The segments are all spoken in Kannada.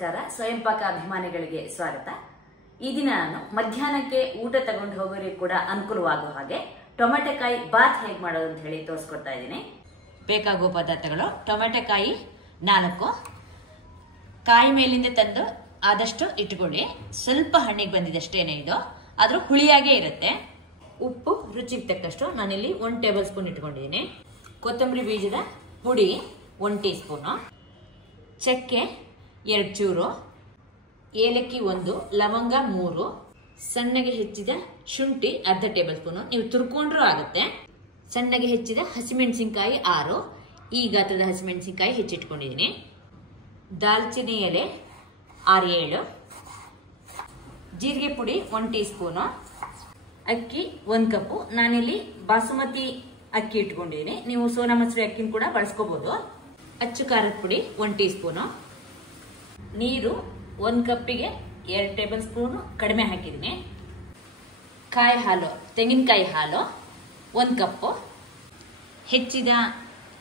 ನಮಸ್ಕಾರ. ಸ್ವಯಂ ಪಾಕ ಅಭಿಮಾನಿಗಳಿಗೆ ಸ್ವಾಗತ. ಈ ದಿನ ನಾನು ಮಧ್ಯಾಹ್ನಕ್ಕೆ ಊಟ ತಗೊಂಡು ಹೋಗೋರಿಗೆ ಕೂಡ ಅನುಕೂಲವಾಗುವ ಹಾಗೆ ಟೊಮೆಟೊಕಾಯಿ ಬಾತ್ ಹೇಗೆ ಮಾಡೋದು ಅಂತ ಹೇಳಿ ತೋರಿಸ್ಕೊಡ್ತಾ ಇದ್ದೀನಿ. ಬೇಕಾಗುವ ಪದಾರ್ಥಗಳು: ಟೊಮೆಟೊಕಾಯಿ 4, ಕಾಯಿ ಮೇಲಿಂದ ತಂದು ಆದಷ್ಟು ಇಟ್ಕೊಳ್ಳಿ. ಸ್ವಲ್ಪ ಹಣ್ಣಿಗೆ ಬಂದಿದಷ್ಟೇನೆ ಇದು, ಆದ್ರೂ ಹುಳಿಯಾಗೇ ಇರುತ್ತೆ. ಉಪ್ಪು ರುಚಿಗೆ ತಕ್ಕಷ್ಟು, ನಾನಿಲ್ಲಿ 1 ಟೇಬಲ್ ಸ್ಪೂನ್ ಇಟ್ಕೊಂಡಿದ್ದೀನಿ. ಕೊತ್ತಂಬರಿ ಬೀಜದ ಪುಡಿ 1 ಟೀ ಸ್ಪೂನು, ಚಕ್ಕೆ 2 ಚೂರು, ಏಲಕ್ಕಿ 1, ಲವಂಗ 3, ಸಣ್ಣಗೆ ಹೆಚ್ಚಿದ ಶುಂಠಿ ಅರ್ಧ ಟೇಬಲ್ ಸ್ಪೂನು, ನೀವು ತುರ್ಕೊಂಡ್ರೂ ಆಗುತ್ತೆ. ಸಣ್ಣಗೆ ಹೆಚ್ಚಿದ ಹಸಿಮೆಣಸಿನಕಾಯಿ 6, ಈ ಗಾತ್ರದ ಹಸಿಮೆಣಸಿನಕಾಯಿ ಹೆಚ್ಚಿಟ್ಕೊಂಡಿದ್ದೀನಿ. ದಾಲ್ಚಿನ್ನಿ ಎಲೆ 6-7, ಜೀರಿಗೆ ಪುಡಿ 1 ಟೀ ಸ್ಪೂನು, ಅಕ್ಕಿ 1 ಕಪ್ಪು. ನಾನಿಲ್ಲಿ ಬಾಸುಮತಿ ಅಕ್ಕಿ ಇಟ್ಕೊಂಡಿದ್ದೀನಿ, ನೀವು ಸೋನಾ ಮಸೂರಿ ಅಕ್ಕಿನ ಕೂಡ ಬಳಸ್ಕೋಬಹುದು. ಅಚ್ಚು ಖಾರದ ಪುಡಿ 1 ಟೀ ಸ್ಪೂನು, ನೀರು 1 ಕಪ್ಪಿಗೆ 2 ಟೇಬಲ್ ಸ್ಪೂನು ಕಡಿಮೆ ಹಾಕಿದ್ದೀನಿ. ಕಾಯಿ ಹಾಲು, ತೆಂಗಿನಕಾಯಿ ಹಾಲು 1 ಕಪ್ಪು, ಹೆಚ್ಚಿದ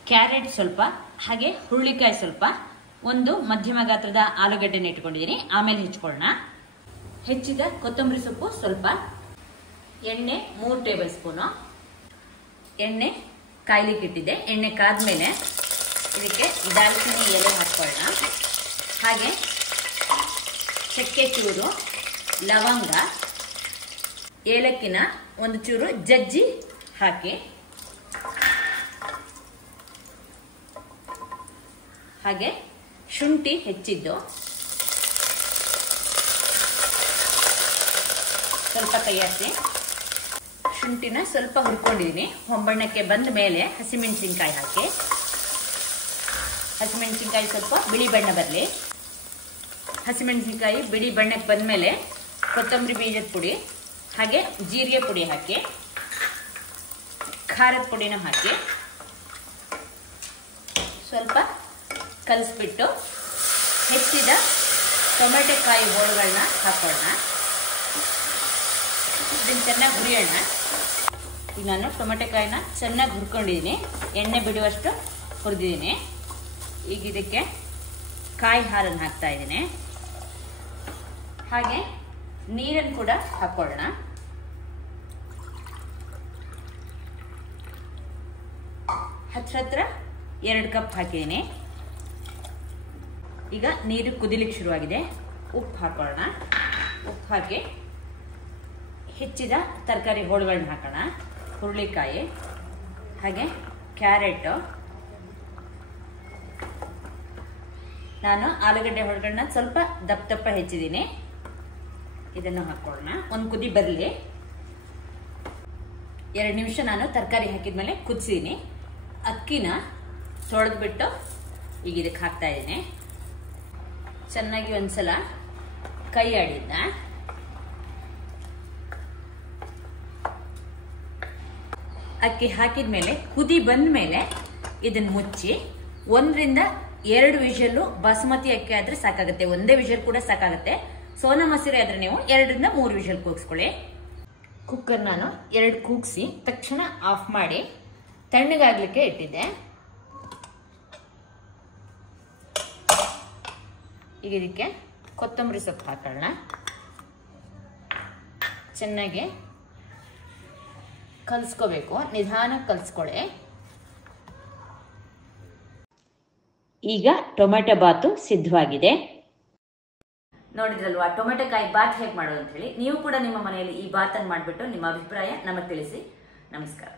ಕ್ಯಾರೆಟ್ ಸ್ವಲ್ಪ, ಹಾಗೆ ಹುರುಳಿಕಾಯಿ ಸ್ವಲ್ಪ, 1 ಮಧ್ಯಮ ಗಾತ್ರದ ಆಲೂಗಡ್ಡೆನ ಇಟ್ಕೊಂಡಿದ್ದೀನಿ, ಆಮೇಲೆ ಹೆಚ್ಕೊಳ್ಳೋಣ. ಹೆಚ್ಚಿದ ಕೊತ್ತಂಬರಿ ಸೊಪ್ಪು ಸ್ವಲ್ಪ, ಎಣ್ಣೆ 3 ಟೇಬಲ್ ಸ್ಪೂನು. ಎಣ್ಣೆ ಕಾಯ್ಲಿಕ್ಕೆ ಇಟ್ಟಿದ್ದೆ. ಎಣ್ಣೆ ಕಾದ್ಮೇಲೆ ಇದಕ್ಕೆ ದಾಲ್ಚಿನ್ನಿ ಎಲೆ ಹಾಕೊಳ್ಳೋಣ. ಹಾಗೆ ಚಕ್ಕೆ ಚೂರು, ಲವಂಗ, ಏಲಕ್ಕಿನ 1 ಚೂರು ಜಜ್ಜಿ ಹಾಕಿ, ಹಾಗೆ ಶುಂಠಿ ಹೆಚ್ಚಿದ್ದು ಸ್ವಲ್ಪ ಕೈಯಾಡಿಸಿ. ಶುಂಠಿನ ಸ್ವಲ್ಪ ಹುರ್ಕೊಂಡಿದ್ದೀನಿ. ಹೊಂಬಣ್ಣಕ್ಕೆ ಬಂದ ಮೇಲೆ ಹಸಿಮೆಣಸಿನ್ಕಾಯಿ ಹಾಕಿ, ಹಸಿಮೆಣಸಿನ್ಕಾಯಿ ಸ್ವಲ್ಪ ಬಿಳಿ ಬಣ್ಣ ಬರಲಿ. ಹಸಿಮೆಣಸಿನ್ಕಾಯಿ ಬಿಳಿ ಬಣ್ಣಕ್ಕೆ ಬಂದಮೇಲೆ ಕೊತ್ತಂಬರಿ ಬೀಜದ ಪುಡಿ, ಹಾಗೆ ಜೀರಿಗೆ ಪುಡಿ ಹಾಕಿ, ಖಾರದ ಪುಡಿನ ಹಾಕಿ ಸ್ವಲ್ಪ ಕಲಿಸ್ಬಿಟ್ಟು ಹೆಚ್ಚಿದ ಟೊಮೆಟೊಕಾಯಿ ಹೋಳುಗಳನ್ನ ಹಾಕೋಣ. ಇದನ್ನು ಚೆನ್ನಾಗಿ ಹುರಿಯೋಣ. ಈಗ ನಾನು ಟೊಮೆಟೊಕಾಯಿನ ಚೆನ್ನಾಗಿ ಹುರ್ಕೊಂಡಿದ್ದೀನಿ, ಎಣ್ಣೆ ಬಿಡುವಷ್ಟು ಹುರಿದಿದ್ದೀನಿ. ಈಗ ಇದಕ್ಕೆ ಕಾಯಿ ಹಾಲನ್ನು ಹಾಕ್ತಾ ಇದ್ದೀನಿ, ಹಾಗೆ ನೀರನ್ನು ಕೂಡ ಹಾಕೊಳ್ಳೋಣ. ಹತ್ರ 2 ಕಪ್ ಹಾಕಿದ್ದೀನಿ. ಈಗ ನೀರು ಕುದಿಲಿಕ್ಕೆ ಶುರುವಾಗಿದೆ. ಉಪ್ಪು ಹಾಕೊಳ್ಳೋಣ. ಉಪ್ಪು ಹಾಕಿ ಹೆಚ್ಚಿದ ತರಕಾರಿ ಹೋಳುಗಳನ್ನ ಹಾಕೋಣ. ಹುರುಳಿಕಾಯಿ, ಹಾಗೆ ಕ್ಯಾರೆಟು, ನಾನು ಆಲೂಗಡ್ಡೆ ಹೋಳುಗಳನ್ನ ಸ್ವಲ್ಪ ದಪ್ಪ ಹೆಚ್ಚಿದ್ದೀನಿ, ಇದನ್ನು ಹಾಕೊಳ್ಳೋಣ. 1 ಕುದಿ ಬರಲಿ. 2 ನಿಮಿಷ ನಾನು ತರಕಾರಿ ಹಾಕಿದ್ಮೇಲೆ ಕುದಿಸಿದ್ದೀನಿ. ಅಕ್ಕಿನ ತೊಳೆದ್ಬಿಟ್ಟು ಈಗ ಇದಕ್ಕೆ ಹಾಕ್ತಾ ಇದ್ದೀನಿ. ಚೆನ್ನಾಗಿ ಒಂದ್ಸಲ ಕೈ ಆಡಿದ್ನ. ಅಕ್ಕಿ ಹಾಕಿದ್ಮೇಲೆ ಕುದಿ ಬಂದ ಮೇಲೆ ಇದನ್ನ ಮುಚ್ಚಿ 1 ರಿಂದ 2 ವಿಷಲ್ಲು. ಬಾಸುಮತಿ ಅಕ್ಕಿ ಆದ್ರೆ ಸಾಕಾಗುತ್ತೆ, 1 ವಿಷಲ್ ಕೂಡ ಸಾಕಾಗುತ್ತೆ. ಸೋನಾ ಮಸೂರಿ ಆದ್ರೆ ನೀವು 2 ರಿಂದ 3 ವಿಷಲ್ ಕೂಗಿಸ್ಕೊಳ್ಳಿ. ಕುಕ್ಕರ್ ನಾನು 2 ಕೂಗಿಸಿ ತಕ್ಷಣ ಆಫ್ ಮಾಡಿ ತಣ್ಣಗಾಗ್ಲಿಕ್ಕೆ ಇಟ್ಟಿದ್ದೆ. ಈಗ ಇದಕ್ಕೆ ಕೊತ್ತಂಬರಿ ಸೊಪ್ಪು ಹಾಕೋಣ. ಚೆನ್ನಾಗಿ ಕಲಿಸ್ಕೋಬೇಕು, ನಿಧಾನಕ್ಕೆ ಕಲಿಸ್ಕೊಳ್ಳಿ. ಈಗ ಟೊಮೆಟೊ ಬಾತು ಸಿದ್ಧವಾಗಿದೆ. ನೋಡಿದ್ರಲ್ವಾ ಟೊಮೆಟೊಕಾಯಿ ಬಾತ್ ಹೇಗೆ ಮಾಡೋದು ಅಂತ ಹೇಳಿ. ನೀವು ಕೂಡ ನಿಮ್ಮ ಮನೆಯಲ್ಲಿ ಈ ಬಾತನ್ನು ಮಾಡಿಬಿಟ್ಟು ನಿಮ್ಮ ಅಭಿಪ್ರಾಯ ನಮಗೆ ತಿಳಿಸಿ. ನಮಸ್ಕಾರ.